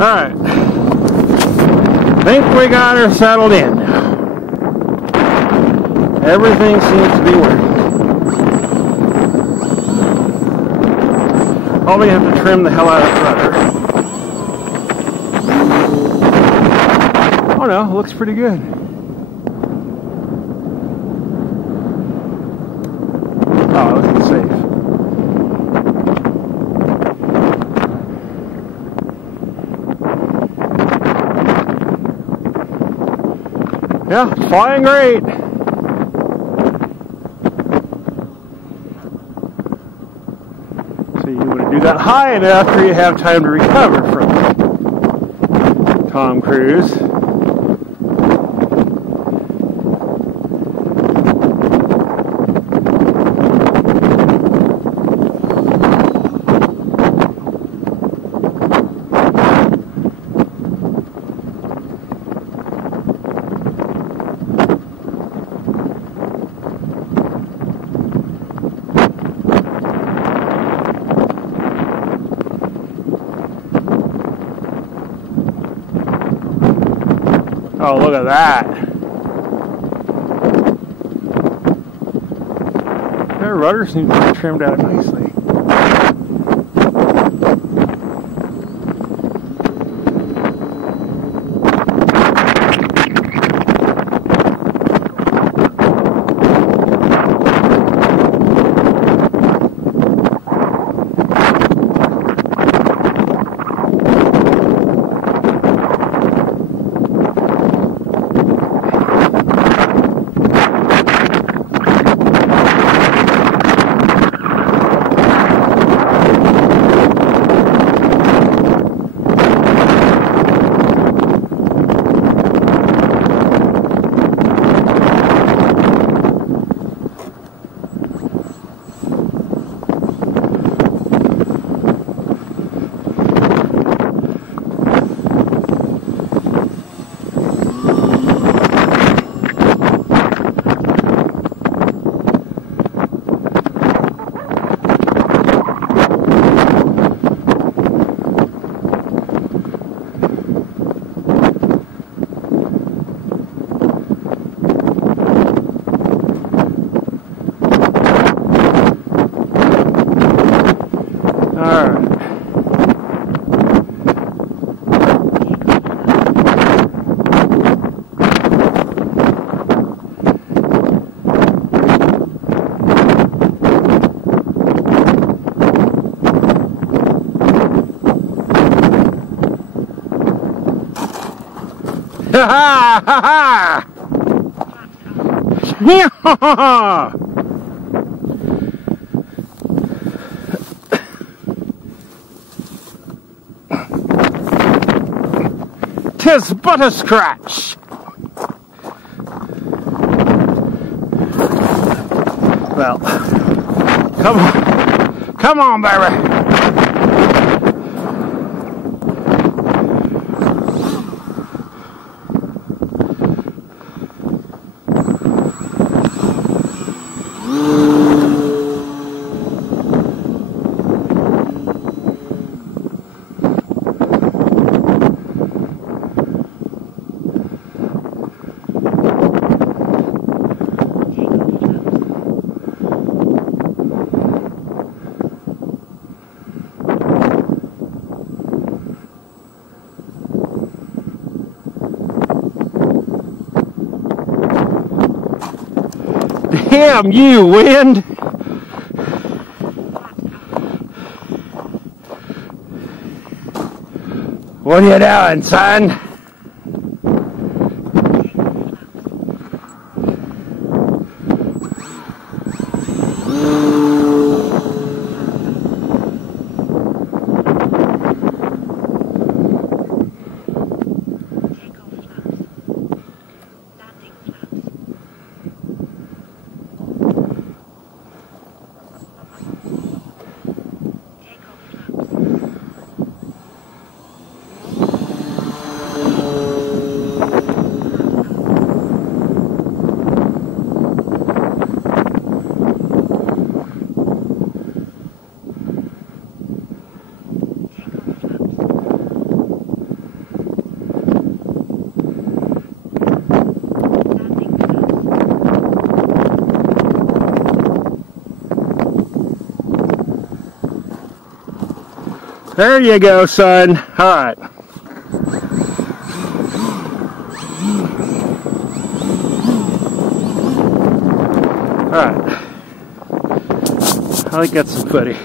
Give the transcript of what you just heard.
Alright. Think we got her settled in. Everything seems to be working. Probably have to trim the hell out of the rudder. Oh no, it looks pretty good. Oh, it was safe. Yeah, flying great. So you want to do that high enough where you have time to recover from it. Tom Cruise. Oh, look at that. Their rudder seems to be trimmed out nicely. Ha ha ha ha! 'Tis but a scratch. Well, come on, baby. Damn you, wind! What are you doing, son? There you go, son. All right. All right. I think that's some footy.